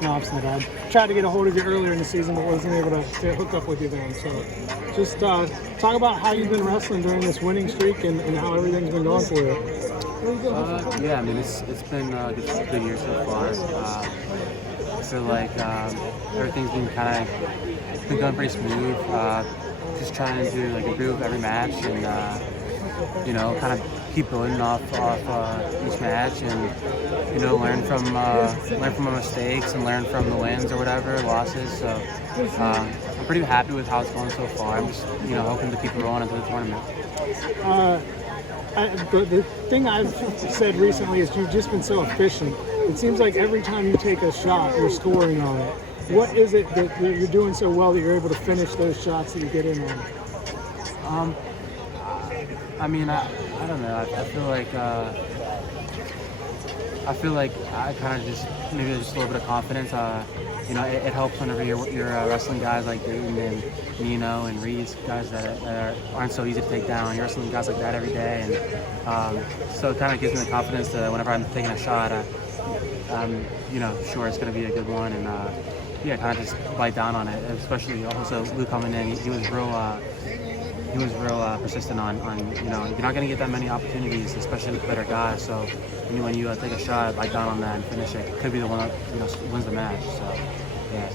Knobson. I tried to get a hold of you earlier in the season, but wasn't able to hook up with you then. So just talk about how you've been wrestling during this winning streak and how everything's been going for you. Yeah, I mean, it's been a good year so far. I feel like everything's been going pretty smooth. Just trying to improve every match and kind of keep building off each match and learn from my mistakes and learn from the wins or whatever, losses. So I'm pretty happy with how it's going so far. I'm just hoping to keep it rolling into the tournament. The thing I've said recently is you've just been so efficient. It seems like every time you take a shot, you're scoring on it. What is it that you're doing so well that you're able to finish those shots that you get in on? I mean, I don't know. I feel like I kind of just maybe just a little bit of confidence. It helps whenever you're wrestling guys like Dayton and Nino and Reese, guys that aren't so easy to take down. You're wrestling guys like that every day, and so it kind of gives me the confidence to whenever I'm taking a shot, I'm sure it's going to be a good one, and kind of just bite down on it. Especially also Lou coming in, he was real persistent on you're not going to get that many opportunities, especially with better guys. So when you take a shot, bite down on that and finish it, could be the one that wins the match. So yeah.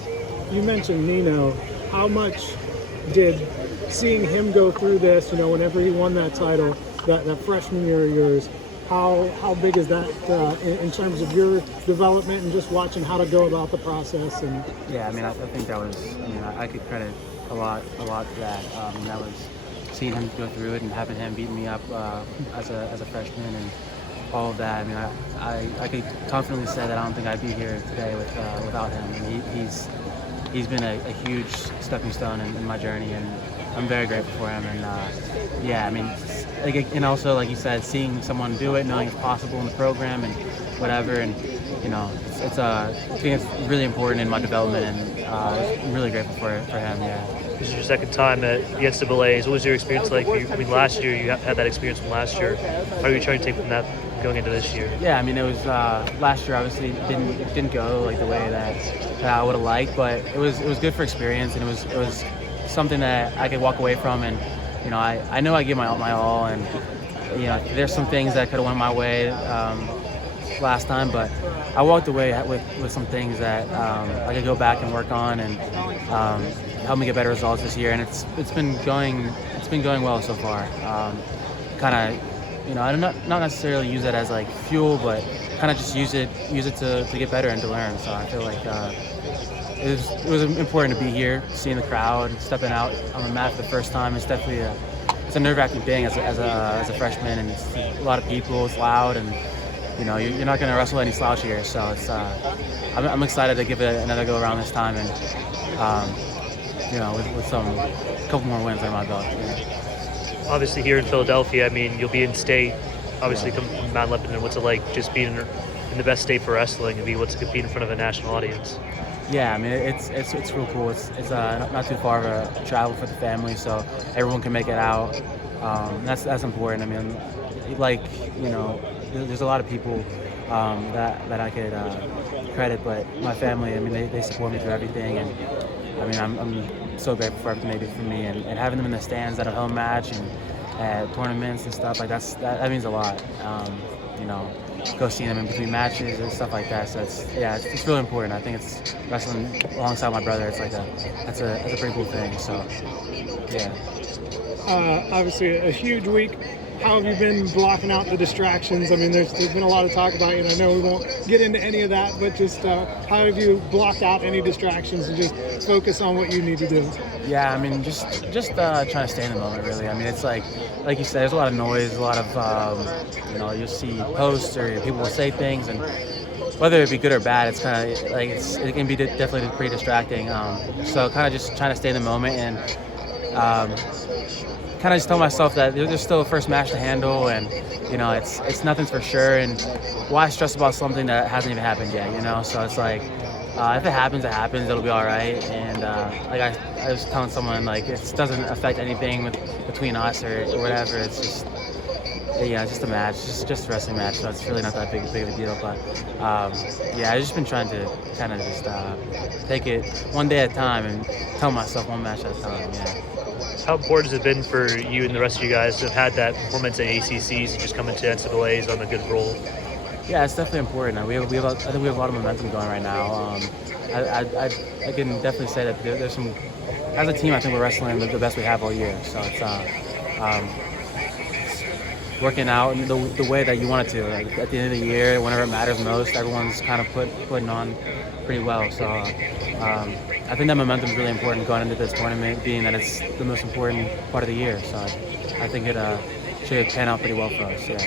You mentioned Nino. How much did seeing him go through this? Whenever he won that title, that freshman year of yours, how big is that in terms of your development and just watching how to go about the process? And yeah, I mean, I think that was. I mean, I could credit a lot to that. That was seeing him go through it and having him beat me up as a freshman and all of that. I mean, I could confidently say that I don't think I'd be here today without him. I mean, he's been a huge stepping stone in my journey, and I'm very grateful for him. And I mean, and also like you said, seeing someone do it, knowing it's possible in the program and whatever, and I think it's really important in my development, and I'm really grateful for him. Yeah. This is your second time at the NCAAs. What was your experience like? I mean, last year you had that experience from last year. How are you trying to take from that going into this year? Yeah, I mean, it was last year. Obviously, didn't go like the way that I would have liked, but it was good for experience, and it was something that I could walk away from, and I know I give my all, and there's some things that could have went my way last time, but I walked away with some things that I could go back and work on and help me get better results this year, and it's been going well so far. Kind of, I not necessarily use it as like fuel, but kind of just use it to get better and to learn. So I feel like it was important to be here, seeing the crowd, stepping out on the mat for the first time. It's definitely a nerve-wracking thing as a freshman, and it's a lot of people. It's loud, and you're not going to wrestle any slouch here. So it's I'm excited to give it another go around this time, and with some couple more wins under my belt. Yeah. Obviously here in Philadelphia, I mean, you'll be in state. Obviously, come from Mount Lebanon. What's it like just being in the best state for wrestling and be able to compete in front of a national audience? Yeah, I mean, it's real cool. It's not too far of a travel for the family, so everyone can make it out. That's important. I mean, there's a lot of people that I could credit, but my family, I mean, they support me through everything, and I mean, I'm so grateful for everything they do for me, and having them in the stands at a home match and at tournaments and stuff like that means a lot. Go seeing them in between matches and stuff like that. So it's really important. I think it's wrestling alongside my brother. It's that's a pretty cool thing. So yeah. Obviously, a huge week. How have you been blocking out the distractions? I mean, there's been a lot of talk about it, and I know we won't get into any of that, but just how have you blocked out any distractions and just focus on what you need to do? Yeah, I mean, just trying to stay in the moment, really. I mean, it's like you said, there's a lot of noise, a lot of, you'll see posts or people will say things, and whether it be good or bad, it's kind of like it can be definitely pretty distracting. So kind of just trying to stay in the moment and kind of just tell myself that there's still a first match to handle, and it's nothing's for sure, and why stress about something that hasn't even happened yet, So it's like if it happens, it'll be all right. And like I was telling someone, like, it doesn't affect anything between us or whatever. It's just Yeah, it's just a match, just a wrestling match, so it's really not that big of a deal. But yeah, I've just been trying to kind of just take it one day at a time and tell myself one match at a time. Yeah. How important has it been for you and the rest of you guys to have had that performance in ACCs and just come into NCAAs on a good roll? Yeah, it's definitely important. I think we have a lot of momentum going right now. I can definitely say that there's some. As a team, I think we're wrestling the best we have all year. So it's working out in the way that you want it to. Like at the end of the year, whenever it matters most, everyone's kind of putting on pretty well. So I think that momentum is really important going into this tournament, being that it's the most important part of the year. So I think it should pan out pretty well for us. Yeah.